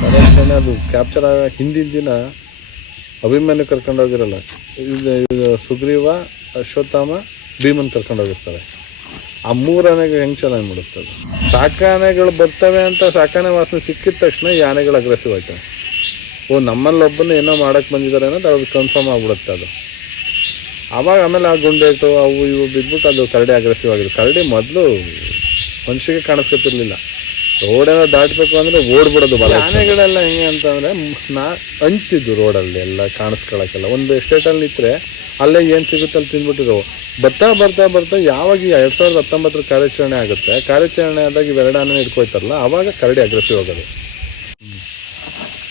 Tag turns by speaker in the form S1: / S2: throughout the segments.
S1: ಕಾರ್ಯಾಚರಣೆ ಅದು ಕ್ಯಾಪ್ಚರ್ ಆಗ ಹಿಂದಿನ ದಿನ ಅಭಿಮನ್ಯು ಕರ್ಕೊಂಡೋಗಿರಲ್ಲ ಇದು ಇದು ಸುಗ್ರೀವ, ಅಶ್ವತ್ಥಾಮ, ಭೀಮನ್ ಕರ್ಕೊಂಡು ಹೋಗಿರ್ತಾರೆ. ಆ ಮೂರು ಆನೆಗಳು ಹೆಂಗೆ ಚೆನ್ನಾಗಿ ಮಾಡುತ್ತೆ ಅದು? ಸಾಕಾನೆಗಳು ಬರ್ತವೆ ಅಂತ ಸಾಕಾನೆ ವಾಸನೆ ಸಿಕ್ಕಿದ ತಕ್ಷಣ ಈ ಆನೆಗಳು ಅಗ್ರೆಸಿವ್ ಆಯ್ತವೆ ಓ, ನಮ್ಮಲ್ಲಿ ಒಬ್ಬನ ಏನೋ ಮಾಡಕ್ಕೆ ಬಂದಿದ್ದಾರೆ ಅನ್ನೋದು ಅದು ಕನ್ಫರ್ಮ್ ಆಗ್ಬಿಡುತ್ತೆ ಅದು. ಆವಾಗ ಆಮೇಲೆ ಆ ಗುಂಡೇಟು ಅವು ಇವು ಬಿದ್ಬಿಟ್ಟು ಅದು ಕರಡಿ ಅಗ್ರೆಸಿವ್ ಆಗಿದೆ ಕರಡಿ ಮೊದಲು ಮನುಷ್ಯಗೆ ಕಾಣಿಸ್ಕೊತಿರ್ಲಿಲ್ಲ. ರೋಡೇನೋ ದಾಟಬೇಕು ಅಂದರೆ ಓಡ್ಬಿಡೋದು ಬಲ ಆನೆಗಳೆಲ್ಲ ಹೆಂಗೆ ಅಂತಂದರೆ ನಾ ಅಂತಿದ್ದು ರೋಡಲ್ಲಿ ಎಲ್ಲ ಕಾಣಿಸ್ಕೊಳಕ್ಕೆಲ್ಲ ಒಂದು ಎಸ್ಟೇಟಲ್ಲಿ ನಿಂತರೆ ಅಲ್ಲೇ ಏನು ಸಿಗುತ್ತೆ ಅಲ್ಲಿ ತಿಂದ್ಬಿಟ್ಟಿರೋ ಬರ್ತಾ ಬರ್ತಾ ಬರ್ತಾ ಯಾವಾಗ ಈ ಎರಡು ಸಾವಿರದ ಹತ್ತೊಂಬತ್ತರ ಕಾರ್ಯಾಚರಣೆ ಆಗುತ್ತೆ, ಕಾರ್ಯಾಚರಣೆ ಆದಾಗ ಇವೆರಡು ಆನೆ ಹಿಡ್ಕೊಯ್ತಾರಲ್ಲ ಆವಾಗ ಕರಡಿ ಅಗ್ರೆಸಿವ್ ಆಗೋದು.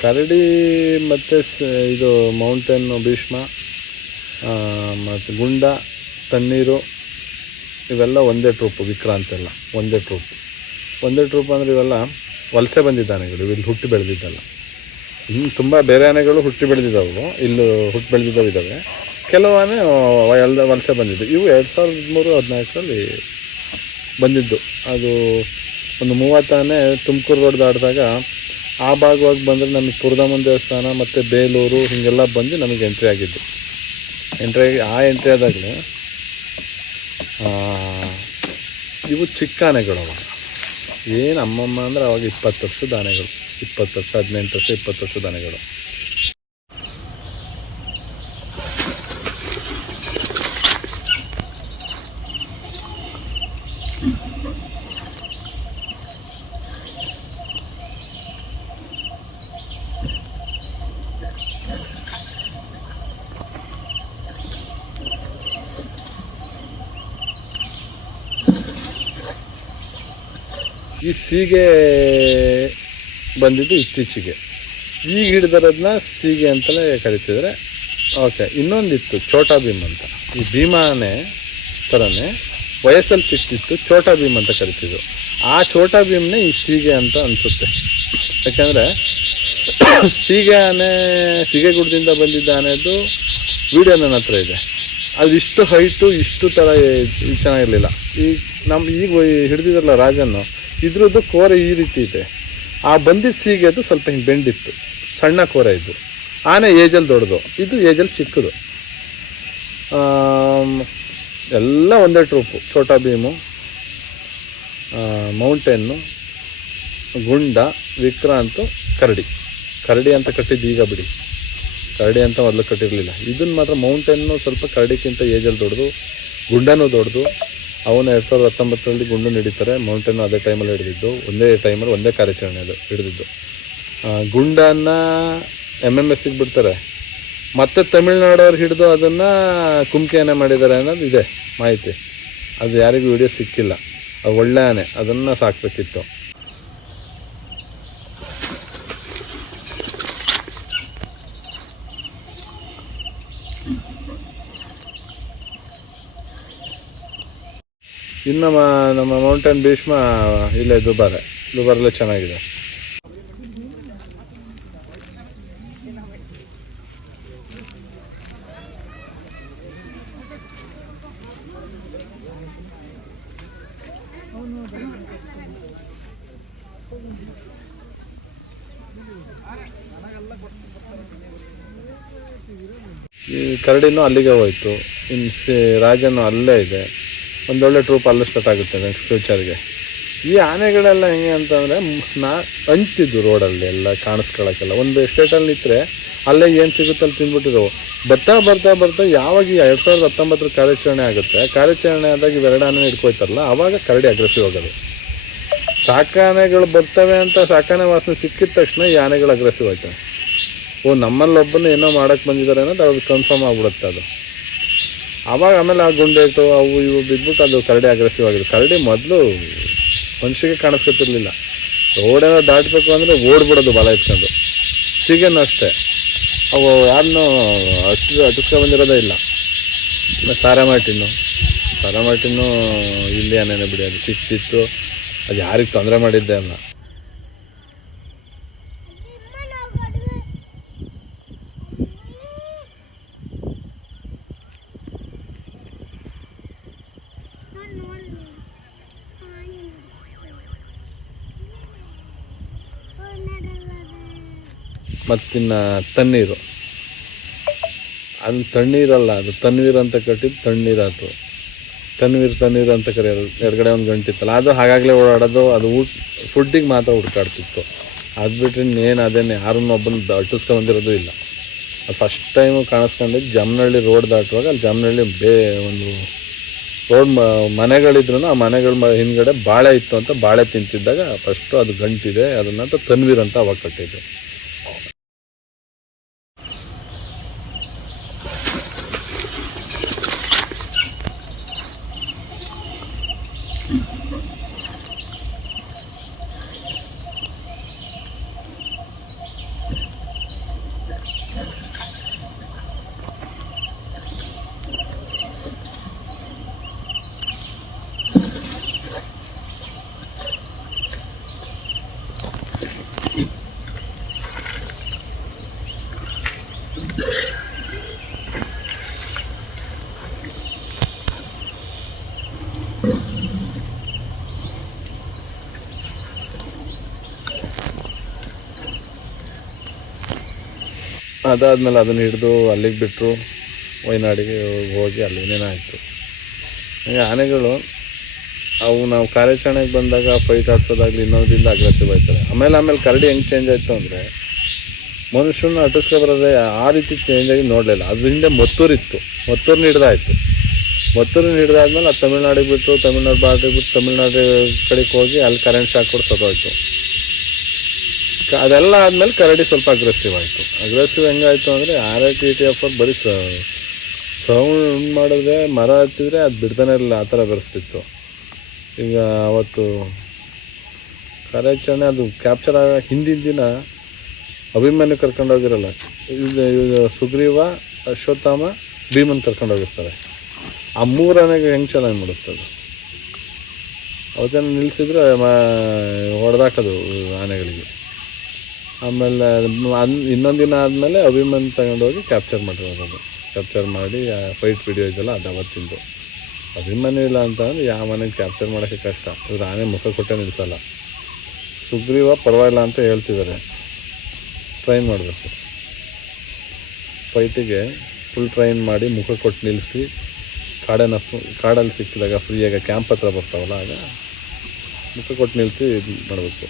S1: ಕರಡಿ ಮತ್ತು ಇದು ಮೌಂಟೇನ್ ಭೀಷ್ಮ ಮತ್ತು ಗುಂಡ, ತಣ್ಣೀರು, ಇವೆಲ್ಲ ಒಂದೇ ಟ್ರೂಪು ವಿಕ್ರಾಂತ್ ಎಲ್ಲ ಒಂದೇ ಟ್ರೂಪ್ ಒಂದೇ ರೂಪಾಯಿ ಅಂದರೆ ಇವೆಲ್ಲ ವಲಸೆ ಬಂದಿದ್ದ ಆನೆಗಳು ಇಲ್ಲಿ ಹುಟ್ಟಿ ಬೆಳೆದಿದ್ದಲ್ಲ. ಇನ್ನು ತುಂಬ ಬೇರೆ ಆನೆಗಳು ಹುಟ್ಟಿ ಬೆಳೆದಿದ್ದಾವೆ, ಇಲ್ಲಿ ಹುಟ್ಟಿ ಬೆಳೆದಿದ್ದಾವೆ ಇದ್ದಾವೆ. ಕೆಲವು ಆನೆ ಎಲ್ಲ ವಲಸೆ ಬಂದಿದ್ದು. ಇವು ಎರಡು ಸಾವಿರದ ಮೂರು ಹದಿನಾಲ್ಕರಲ್ಲಿ ಬಂದಿದ್ದು. ಅದು ಒಂದು ಮೂವತ್ತು ಆನೆ ತುಮಕೂರು ರೋಡ್ ದಾಟಿದಾಗ ಆ ಭಾಗವಾಗಿ ಬಂದರೆ ನಮಗೆ ಪುರದಮ್ಮನ ದೇವಸ್ಥಾನ ಮತ್ತು ಬೇಲೂರು ಹೀಗೆಲ್ಲ ಬಂದು ನಮಗೆ ಎಂಟ್ರಿ ಆಗಿದ್ದು. ಎಂಟ್ರಿ ಆಗಿ, ಆ ಎಂಟ್ರಿ ಆದಾಗಲೇ ಇವು ಚಿಕ್ಕ ಆನೆಗಳವ. ಏನು ಅಮ್ಮಮ್ಮ ಅಂದರೆ ಅವಾಗ ಇಪ್ಪತ್ತು ವರ್ಷದ ಆನೆಗಳು ಇಪ್ಪತ್ತು ವರ್ಷ ಹದಿನೆಂಟು ವರ್ಷ ಇಪ್ಪತ್ತು ವರ್ಷದ ಆನೆಗಳು ಈ ಸೀಗೆ ಬಂದಿದ್ದು ಇತ್ತೀಚೆಗೆ. ಈಗ ಹಿಡ್ದಿರೋದನ್ನ ಸೀಗೆ ಅಂತಲೇ ಕರಿತಿದ್ರೆ ಓಕೆ, ಇನ್ನೊಂದಿತ್ತು ಛೋಟಾ ಭೀಮ್ ಅಂತ. ಈ ಭೀಮಾನೆ ಥರನೇ ವಯಸ್ಸಲ್ಲಿ ಸಿಕ್ತಿತ್ತು ಛೋಟಾ ಭೀಮ್ ಅಂತ ಕರಿತಿದ್ರು. ಆ ಛೋಟಾ ಭೀಮ್ನೇ ಈ ಸೀಗೆ ಅಂತ ಅನಿಸುತ್ತೆ. ಯಾಕಂದರೆ ಸೀಗೆ ಆನೆ, ಸೀಗೆ ಗುಡ್ದಿಂದ ಬಂದಿದ್ದ ಆನೆದು ವಿಡಿಯೋ ನನ್ನ ಹತ್ರ ಇದೆ. ಅದು ಇಷ್ಟು ಹೈಟು ಇಷ್ಟು ಥರ ಚೆನ್ನಾಗಿರಲಿಲ್ಲ. ಈ ನಮ್ಮ ಈಗ ಹಿಡಿದಿದ್ರಲ್ಲ ರಾಜನ್ನು ಇದ್ರದ್ದು ಕೋರೆ ಈ ರೀತಿ ಇದೆ. ಆ ಬಂದಿದ್ದ ಸೀಗೆದು ಸ್ವಲ್ಪ ಹಿಂಗೆ ಬೆಂಡಿತ್ತು. ಸಣ್ಣ ಕೋರೆ ಇದು. ಆನೆ ಏಜಲ್ಲಿ ದೊಡ್ಡದು. ಇದು ಏಜಲ್ಲಿ ಚಿಕ್ಕದು. ಎಲ್ಲ ಒಂದೇ ಟ್ರೂಪು. ಛೋಟಾ ಭೀಮು ಮೌಂಟೇನು ಗುಂಡ, ವಿಕ್ರಾಂತು, ಕರಡಿ. ಕರಡಿ ಅಂತ ಕಟ್ಟಿದ್ದು ಈಗ ಬಿಡಿ. ಕರಡಿ ಅಂತ ಮೊದಲು ಕಟ್ಟಿರಲಿಲ್ಲ. ಇದನ್ನು ಮಾತ್ರ ಮೌಂಟೇನು ಸ್ವಲ್ಪ ಕರಡಿಗಿಂತ ಏಜಲ್ಲಿ ದೊಡ್ಡದು, ಗುಂಡನೂ ದೊಡ್ಡದು ಅವನು ಎರಡು ಸಾವಿರದ ಹತ್ತೊಂಬತ್ತರಲ್ಲಿ ಗುಂಡು ಹಿಡಿತಾರೆ ಮೌಂಟೇನು ಅದೇ ಟೈಮಲ್ಲಿ ಹಿಡಿದಿದ್ದು, ಒಂದೇ ಟೈಮಲ್ಲಿ ಒಂದೇ ಕಾರ್ಯಾಚರಣೆ ಅದು ಹಿಡಿದಿದ್ದು. ಗುಂಡನ್ನ ಎಂ ಎಂ ಎಸ್ಸಿಗೆ ಬಿಡ್ತಾರೆ. ಮತ್ತೆ ತಮಿಳ್ನಾಡವ್ರು ಹಿಡಿದು ಅದನ್ನು ಕುಮ್ಕೆಯನ್ನೇ ಮಾಡಿದ್ದಾರೆ ಅನ್ನೋದು ಇದೆ ಮಾಹಿತಿ. ಅದು ಯಾರಿಗೂ ವಿಡಿಯೋ ಸಿಕ್ಕಿಲ್ಲ. ಅದು ಒಳ್ಳೆ ಆನೆ ಅದನ್ನು ಸಾಕಬೇಕಿತ್ತು. ಇನ್ನು ನಮ್ಮ ಮೌಂಟೇನ್ ಭೀಷ್ಮ ಇಲ್ಲೇ ದುಬಾರೆ. ದುಬಾರಲ್ಲೇ ಚೆನ್ನಾಗಿದೆ. ಈ ಕರಡಿನೂ ಅಲ್ಲಿಗೆ ಹೋಯ್ತು. ಇನ್ ಶ್ರೀ ರಾಜನು ಅಲ್ಲೇ ಇದೆ. ಒಂದೊಳ್ಳೆ ಟ್ರೂಪ್ ಅಲ್ಲ ಸ್ಟಾರ್ಟ್ ಆಗುತ್ತೆ ನೆಕ್ಸ್ಟ್ ಫ್ಯೂಚರ್ಗೆ ಈ ಆನೆಗಳೆಲ್ಲ ಹೆಂಗೆ ಅಂತಂದರೆ ನಾ ಅಂತಿದ್ದು ರೋಡಲ್ಲಿ ಎಲ್ಲ ಕಾಣಿಸ್ಕೊಳ್ಳೋಕ್ಕೆಲ್ಲ ಒಂದು ಎಸ್ಟೇಟಲ್ಲಿ ನಿಂತರೆ ಅಲ್ಲೇ ಏನು ಸಿಗುತ್ತೆ ಅಲ್ಲಿ ತಿಂದ್ಬಿಟ್ಟಿದ್ದವು ಬರ್ತಾ ಬರ್ತಾ ಬರ್ತಾ ಯಾವಾಗ ಈ ಎರಡು ಸಾವಿರದ ಹತ್ತೊಂಬತ್ತರ ಕಾರ್ಯಾಚರಣೆ ಆಗುತ್ತೆ, ಕಾರ್ಯಾಚರಣೆ ಆದಾಗ ಇವೆರಡು ಆನೆ ಹಿಡ್ಕೊಯ್ತಾರಲ್ಲ ಆವಾಗ ಕರಡಿ ಅಗ್ರೆಸಿವ್ ಆಗೋದು. ಸಾಕಾನೆಗಳು ಬರ್ತವೆ ಅಂತ ಸಾಕಾನೆ ವಾಸನೆ ಸಿಕ್ಕಿದ ತಕ್ಷಣ ಈ ಆನೆಗಳು ಅಗ್ರೆಸಿವ್ ಆಯ್ತವೆ. ಓ, ನಮ್ಮಲ್ಲಿ ಒಬ್ಬನ ಏನೋ ಮಾಡೋಕ್ಕೆ ಬಂದಿದ್ದಾರೆ ಅನ್ನೋದು ಅದು ಕನ್ಫರ್ಮ್ ಆಗಿಬಿಡುತ್ತೆ ಅದು. ಆವಾಗ ಆಮೇಲೆ ಆ ಗುಂಡೇಟು ಅವು ಇವು ಬಿದ್ದುಬಿಟ್ಟು ಅದು ಕರಡಿ ಅಗ್ರೆಸಿವ್ ಆಗಿದೆ. ಕರಡಿ ಮೊದಲು ಮನುಷ್ಯಗೆ ಕಾಣಿಸ್ಕೊತಿರ್ಲಿಲ್ಲ. ರೋಡೇನೋ ದಾಟಬೇಕು ಅಂದರೆ ಓಡ್ಬಿಡೋದು ಬಲ ಇಟ್ಕೊಂಡು. ಸಿಗನ್ನು ಅಷ್ಟೇ. ಅವು ಯಾರನ್ನೂ ಅಷ್ಟು ಅಟಿಸ್ಕೊ ಬಂದಿರೋದೇ ಇಲ್ಲ. ಸಾರಾಮಾಟಿನ್ನು ಸಾರಾ ಮಾರ್ಟಿನ್ನು. ಇಲ್ಲಿ ಏನೇನೋ ಬಿಡಿ, ಅದು ಚಿಕ್ಕಿತ್ತು ಅದು ಯಾರಿಗೆ ತೊಂದರೆ ಮಾಡಿದ್ದೆ ಅಲ್ಲ. ಮತ್ತಿನ್ನು ತಣ್ಣೀರು. ಅದು ತಣ್ಣೀರಲ್ಲ, ಅದು ತಣ್ಣೀರು ಅಂತ ಕಟ್ಟಿದ್ದು ತಣ್ಣೀರಾತು. ತಣ್ಣೀರು ತಣ್ಣೀರು ಅಂತ ಕರೆಯೋದು ಎಡಗಡೆ ಒಂದು ಗಂಟಿತ್ತಲ್ಲ. ಅದು ಹಾಗಾಗಲೇ ಓಡಾಡೋದು, ಅದು ಊಟ, ಫುಡ್ಡಿಗೆ ಮಾತ್ರ ಹುಡುಕಾಡ್ತಿತ್ತು. ಅದು ಬಿಟ್ಟರೆ ಇನ್ನೇನು ಅದೇನೆ ಯಾರನ್ನ ಒಬ್ಬನ ಇಲ್ಲ. ಅದು ಫಸ್ಟ್ ಟೈಮು ಕಾಣಿಸ್ಕೊಂಡಿದ್ದು ಜಮನಹಳ್ಳಿ ರೋಡ್ ದಾಟುವಾಗ ಅಲ್ಲಿ ಜಮನಹಳ್ಳಿ ಬೇ, ಒಂದು ರೋಡ್ ಮ ಮನೆಗಳಿದ್ರು ಆ ಮನೆಗಳ ಹಿಂದ್ಗಡೆ ಬಾಳೆ ಇತ್ತು ಅಂತ ಬಾಳೆ ತಿಂತಿದ್ದಾಗ ಫಸ್ಟು ಅದು ಗಂಟಿದೆ, ಅದನ್ನ ತನ್ವೀರ್ ಅಂತ ಅವಾಗ ಕಟ್ಟಿದ್ದು you ಅದಾದ್ಮೇಲೆ ಅದನ್ನ ಹಿಡಿದು ಅಲ್ಲಿಗೆ ಬಿಟ್ಟರು ವಯನಾಡಿಗೆ ಹೋಗಿ ಅಲ್ಲಿ ಏನೇನಾಯಿತು ಹಾಗೆ ಆನೆಗಳು, ಅವು ನಾವು ಕಾರ್ಯಾಚರಣೆಗೆ ಬಂದಾಗ ಫೈಟ್ ಆಡ್ಸೋದಾಗ್ಲಿ ಇನ್ನೊಂದರಿಂದ ಅಗ್ರೆಸಿವ್ ಆಯ್ತಾರೆ ಆಮೇಲೆ ಆಮೇಲೆ ಕರಡಿ ಹೆಂಗೆ ಚೇಂಜ್ ಆಯಿತು ಅಂದರೆ ಮನುಷ್ಯನ ಅಟಿಸ್ಕೊ ಬರೋದೇ ಆ ರೀತಿ ಚೇಂಜ್ ಆಗಿ ನೋಡಲಿಲ್ಲ. ಅದ್ರ ಹಿಂದೆ ಮತ್ತೂರಿತ್ತು ಮತ್ತೂರು ಹಿಡ್ದಾಯ್ತು. ಮತ್ತೂರಿನ ಹಿಡ್ದಾದ್ಮೇಲೆ ಅದು ತಮಿಳ್ನಾಡಿಗೆ ಬಿಟ್ಟು, ತಮಿಳ್ನಾಡು ಬಾರ್ಡ್ರಿಗೆ ಬಿಟ್ಟು, ತಮಿಳ್ನಾಡು ಕಡೆಗೆ ಹೋಗಿ ಅಲ್ಲಿ ಕರೆಂಟ್ ಶಾಕ್ ಕೊಡ್ಸೋದಾಯಿತು ಅದೆಲ್ಲ ಆದಮೇಲೆ ಕರಡಿ ಸ್ವಲ್ಪ ಅಗ್ರೆಸಿವ್ ಆಯಿತು. ಅಗ್ರೆಸಿವ್ ಹೆಂಗಾಯಿತು ಅಂದರೆ R I T T F ಬರೀ ಸೌಂಡ್ ಮಾಡಿದ್ರೆ ಮರ ಹತ್ತಿದ್ರೆ ಅದು ಬಿಡ್ತಾನೆ ಇರಲಿಲ್ಲ, ಆ ಥರ ಬರೆಸ್ತಿತ್ತು. ಈಗ ಅವತ್ತು ಕಾರ್ಯಾಚರಣೆ ಅದು ಕ್ಯಾಪ್ಚರ್ ಆಗ ಹಿಂದಿನ ದಿನ ಅಭಿಮನ್ಯು ಕರ್ಕೊಂಡು ಹೋಗಿರಲ್ಲ, ಇದು ಇದು ಸುಗ್ರೀವ, ಅಶ್ವತ್ಥಾಮ, ಭೀಮನ್ ಕರ್ಕೊಂಡೋಗಿರ್ತಾರೆ ಆ ಮೂರನೆಗೆ ಹೆಂಗೆ ಚೆನ್ನಾಗಿ ಮಾಡುತ್ತೆ ಅದು? ಅವತ್ತೇನು ನಿಲ್ಲಿಸಿದ್ರೆ ಹೊಡೆದಾಕೋದು ಆನೆಗಳಿಗೆ. ಆಮೇಲೆ ಇನ್ನೊಂದು ದಿನ ಆದಮೇಲೆ ಅಭಿಮನ್ ತಗೊಂಡೋಗಿ ಕ್ಯಾಪ್ಚರ್ ಮಾಡಿರೋದು. ಕ್ಯಾಪ್ಚರ್ ಮಾಡಿ ಫೈಟ್ ವಿಡಿಯೋ ಇದೆಲ್ಲ ಅದು ಅವತ್ತಿಂದು. ಅಭಿಮಾನ ಇಲ್ಲ ಅಂತ ಅಂದ್ರೆ ಯಾವ ಮನೆಗೆ ಕ್ಯಾಪ್ಚರ್ ಮಾಡೋಕ್ಕೆ ಕಷ್ಟ. ಇವ್ರು ಆನೆ ಮುಖ ಕೊಟ್ಟೆ ನಿಲ್ಲಿಸಲ್ಲ ಸುಗ್ರೀವ ಪರವಾಗಿಲ್ಲ ಅಂತ ಹೇಳ್ತಿದ್ದಾರೆ ಟ್ರೈನ್ ಮಾಡಬೇಕು. ಫೈಟಿಗೆ ಫುಲ್ ಟ್ರೈನ್ ಮಾಡಿ ಮುಖ ಕೊಟ್ಟು ನಿಲ್ಲಿಸಿ ಕಾಡನ್ನು ಕಾಡಲ್ಲಿ ಸಿಕ್ಕಿದಾಗ ಫ್ರೀಯಾಗಿ ಕ್ಯಾಂಪ್ ಹತ್ರ ಬರ್ತಾವಲ್ಲ, ಆಗ ಮುಖ ಕೊಟ್ಟು ನಿಲ್ಲಿಸಿ ಇದು ಮಾಡಬೇಕು.